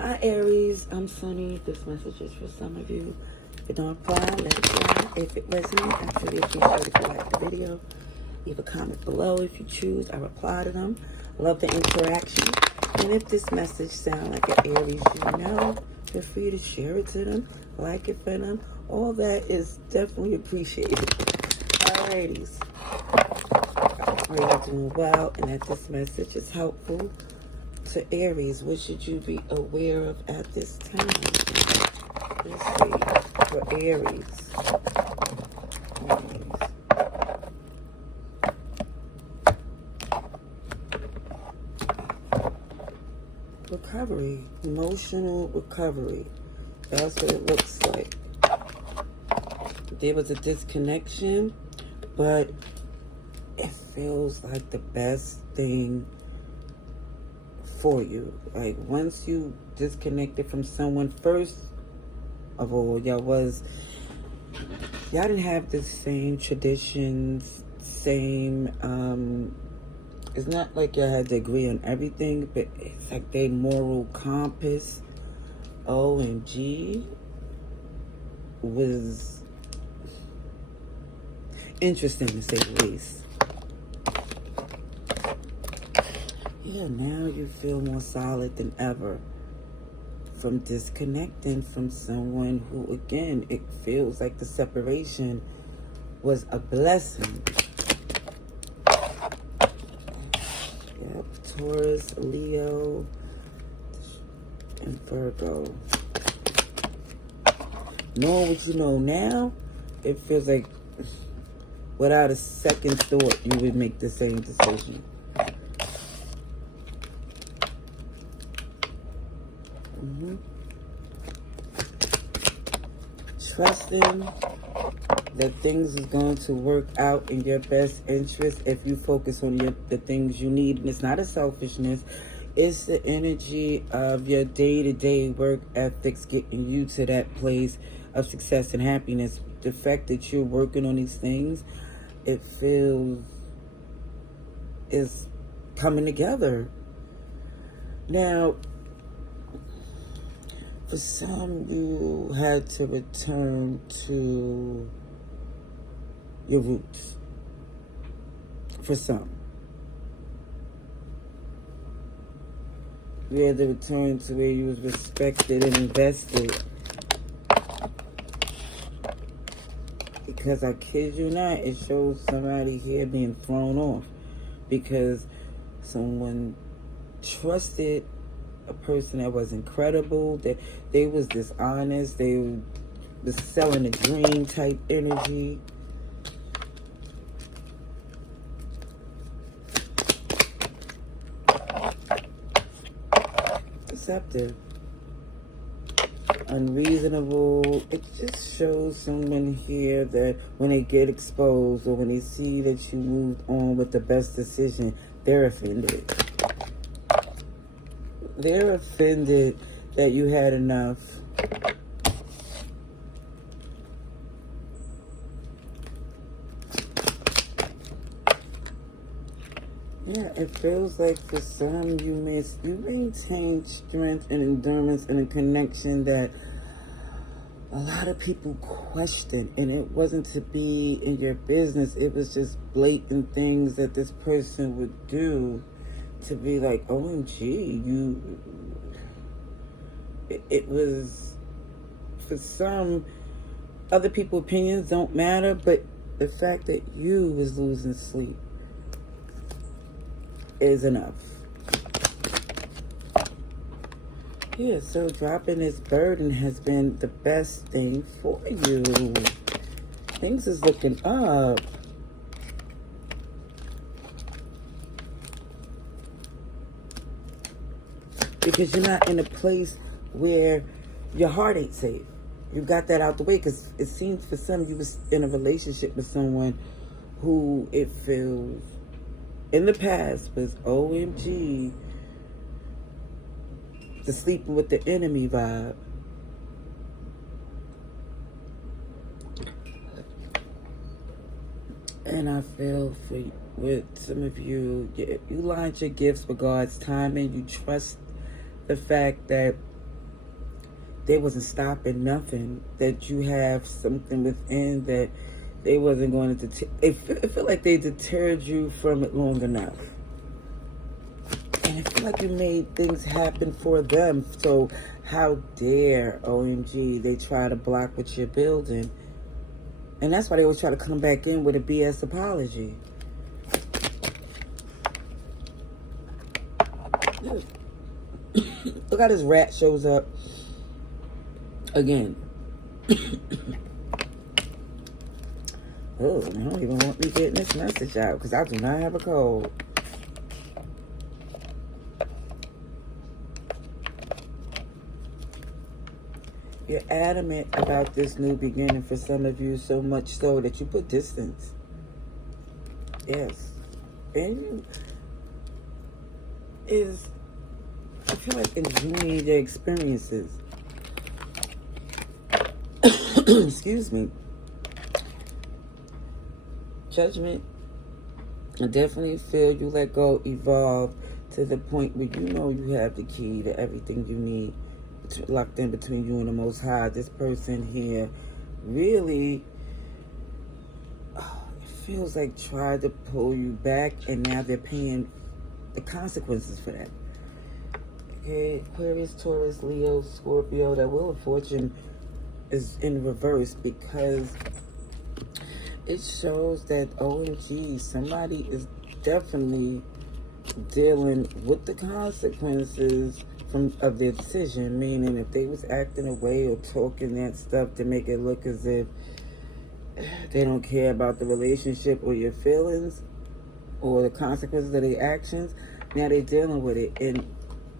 Hi Aries, I'm Sunny. This message is for some of you. If it don't apply, let it fly. If it resonates, I truly appreciate if you like the video. Leave a comment below if you choose. I reply to them. Love the interaction. And if this message sounds like an Aries you know, feel free to share it to them, like it for them. All that is definitely appreciated. Alrighties. Are you doing well and that this message is helpful? To Aries, what should you be aware of at this time? Let's see. For Aries. Recovery. Emotional recovery. That's what it looks like. There was a disconnection, but it feels like the best thing for you. Like once you disconnected from someone, first of all, y'all didn't have the same traditions, same it's not like y'all had to agree on everything, but it's like they moral compass, OMG, was interesting to say the least. Yeah, now you feel more solid than ever from disconnecting from someone who, again, it feels like the separation was a blessing. Yep, Taurus, Leo, and Virgo. Knowing what you know now, it feels like without a second thought, you would make the same decision. Trusting that things is going to work out in your best interest if you focus on the things you need. And it's not a selfishness. It's the energy of your day-to-day work ethics getting you to that place of success and happiness. The fact that you're working on these things, it feels is coming together. Now, for some, you had to return to your roots. For some. You had to return to where you was respected and invested. Because I kid you not, it shows somebody here being thrown off. Because someone trusted a person that was incredible, that they was dishonest, they was selling a dream type energy. Deceptive, unreasonable. It just shows someone here that when they get exposed or when they see that you moved on with the best decision, they're offended. They're offended that you had enough. Yeah, it feels like for some you maintain strength and endurance and a connection that a lot of people question. And it wasn't to be in your business. It was just blatant things that this person would do to be like, OMG, it was, for some, other people's opinions don't matter, but the fact that you was losing sleep is enough. Yeah, so dropping this burden has been the best thing for you. Things is looking up. Because you're not in a place where your heart ain't safe. You got that out the way, because it seems for some you was in a relationship with someone who it feels in the past was OMG, the sleeping with the enemy vibe. And I feel for with some of you, you lined your gifts with God's timing. You trust the fact that they wasn't stopping nothing. That you have something within that they wasn't going to deter. It feel like they deterred you from it long enough. And I feel like you made things happen for them. So how dare, OMG, they try to block what you're building. And that's why they always try to come back in with a BS apology. Look how this rat shows up again. Oh, I don't even want me getting this message out because I do not have a cold. You're adamant about this new beginning for some of you, so much so that you put distance. Yes. And you I feel like enjoying your experiences. Excuse me. Judgment. I definitely feel you let go, evolve to the point where you know you have the key to everything you need locked in between you and the Most High. This person here really, it feels like tried to pull you back, and now they're paying the consequences for that. Okay, Aquarius, Taurus, Leo, Scorpio, that Wheel of Fortune is in reverse because it shows that, OMG, somebody is definitely dealing with the consequences of their decision, meaning if they was acting away or talking that stuff to make it look as if they don't care about the relationship or your feelings or the consequences of their actions, now they're dealing with it and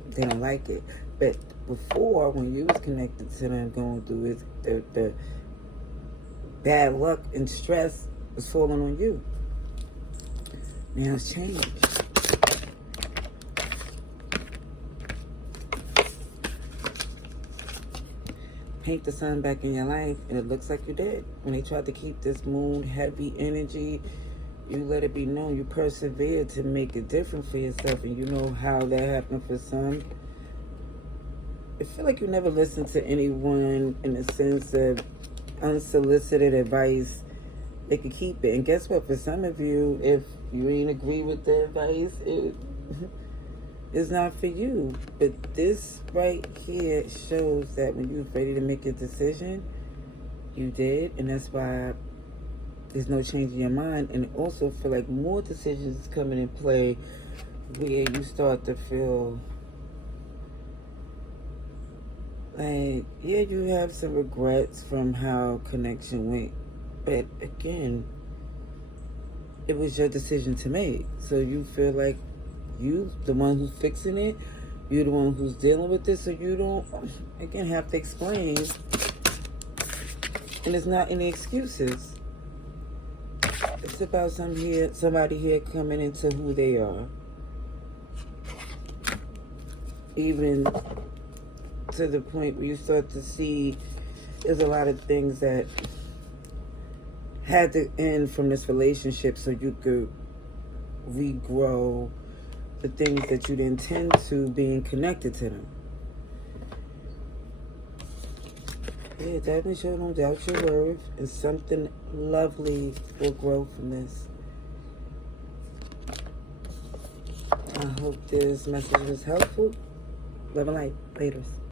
they don't like it. But before, when you was connected to them, going through it, the bad luck and stress was falling on you. Now it's changed. Paint the sun back in your life, and it looks like you did. When they tried to keep this moon heavy energy, you let it be known. You persevered to make it different for yourself, and you know how that happened for some. I feel like you never listened to anyone in the sense of unsolicited advice. They could keep it. And guess what? For some of you, if you ain't agree with the advice, it's not for you. But this right here shows that when you're ready to make a decision, you did. And that's why there's no change in your mind. And also feel like more decisions is coming in play where you start to feel like, yeah, you have some regrets from how connection went. But again, it was your decision to make. So you feel like you, the one who's fixing it, you're the one who's dealing with this, so you don't, again, have to explain. And it's not any excuses. It's about somebody here coming into who they are. Even to the point where you start to see there's a lot of things that had to end from this relationship so you could regrow the things that you didn't intend to being connected to them. Yeah, definitely show don't doubt your worth, and something lovely will grow from this. I hope this message was helpful. Love and light. Laters.